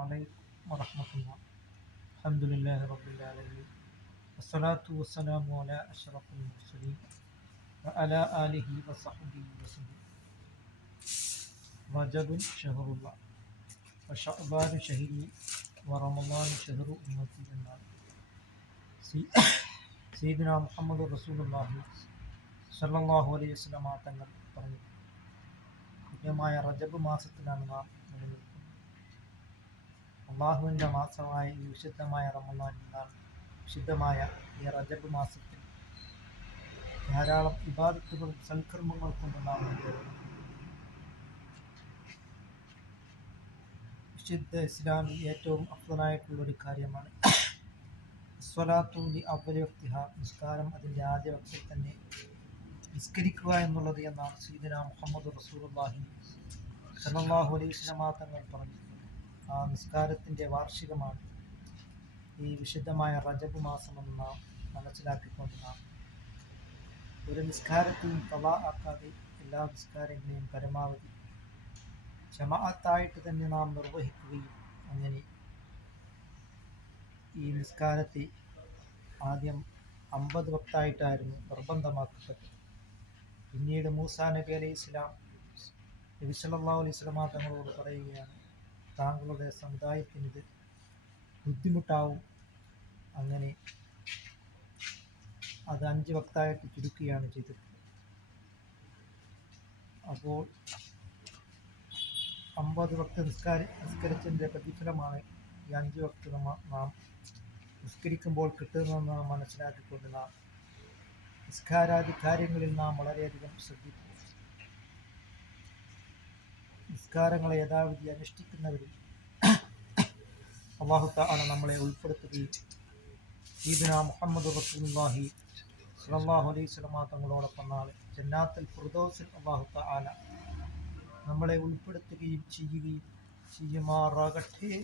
عليكم ورحمة الله. الحمد لله رب العالمين والصلاة والسلام على أشرف المرسلين وعلى آله وصحبه وسلم. رجب شهر الله وشعبان شهري ورمضان شهر أمتي النار. സയ്യിദുനാ മുഹമ്മദ് റസൂലുള്ളാഹി സ്വല്ലല്ലാഹു അലൈഹി വസല്ലമ തങ്ങൾ പറഞ്ഞു, പുണ്യമായ റജബ് മാസത്തിലാണ് നാം നിലനിൽക്കുന്നത്. അള്ളാഹുവിൻ്റെ മാസമായ ഈ വിശുദ്ധമായ റമളാനിൽ നാം വിശുദ്ധമായ ഈ റജബ് മാസത്തിൽ ധാരാളം ഇബാദത്തുകളും സൽക്കർമ്മങ്ങൾ കൊണ്ട് നാം മുന്നേറുന്നു. വിശുദ്ധ ഇസ്ലാമിൽ ഏറ്റവും അഫ്ളലായിട്ടുള്ളൊരു കാര്യമാണ് സ്വലാത്തു ലി അവ്വലി വഖ്തിഹ, നിസ്കാരം അതിൻ്റെ ആദ്യ വക്തിൽ തന്നെ നിസ്കരിക്കുക എന്നുള്ളത് എന്നാണ് സയ്യിദുനാ മുഹമ്മദ് റസൂലുള്ളാഹി സ്വല്ലല്ലാഹു അലൈഹി വസല്ലമ തങ്ങൾ പറഞ്ഞു. ആ നിസ്കാരത്തിൻ്റെ വാർഷികമാണ് ഈ വിശുദ്ധമായ റജബ് മാസമെന്ന് നാം മനസ്സിലാക്കിക്കൊണ്ട് നാം ഒരു നിസ്കാരത്തെയും ഖളാ ആക്കാതെ എല്ലാ നിസ്കാരങ്ങളെയും പരമാവധി ജമാഅത്തായിട്ട് തന്നെ നാം നിർവഹിക്കുകയും അങ്ങനെ ഈ നിസ്കാരത്തെ ആദ്യം 50 വക്തായിട്ടായിരുന്നു നിർബന്ധമാക്കപ്പെട്ടത്. പിന്നീട് മൂസാ നബി അലൈഹി ഇസ്ലാം നബി സല്ലല്ലാഹു അലൈഹി വസല്ലമ തങ്ങളോട് പറയുകയാണ്, താങ്കളുടെ സമുദായത്തിന് ഇത് ബുദ്ധിമുട്ടാവും. അങ്ങനെ അത് 5 വക്തായിട്ട് ചുരുക്കുകയാണ് ചെയ്തത്. അപ്പോൾ 50 വക്ത് നിസ്കരിച്ചതിൻ്റെ പ്രതിഫലമാണ് ഈ 5 വക്ത് നാം നിസ്കരിക്കുമ്പോൾ കിട്ടുന്നതെന്ന് മനസ്സിലാക്കിക്കൊണ്ട് നാം നിസ്കാരാദി കാര്യങ്ങളിൽ നാം വളരെയധികം ശ്രദ്ധിക്കുക. നിസ്കാരങ്ങളെ യഥാവിധി അനുഷ്ഠിക്കുന്നവരിൽ അല്ലാഹു തആല നമ്മളെ ഉൾപ്പെടുത്തുകയും സയ്യിദുനാ മുഹമ്മദ് റസൂലുള്ളാഹി സ്വല്ലല്ലാഹു അലൈഹി വസല്ലമ തങ്ങളോടൊപ്പം നാളെ ജന്നാത്തുൽ ഫിർദൗസിൽ അല്ലാഹു തആല നമ്മളെ ഉൾപ്പെടുത്തുകയും ചെയ്യുമാറാകട്ടെ.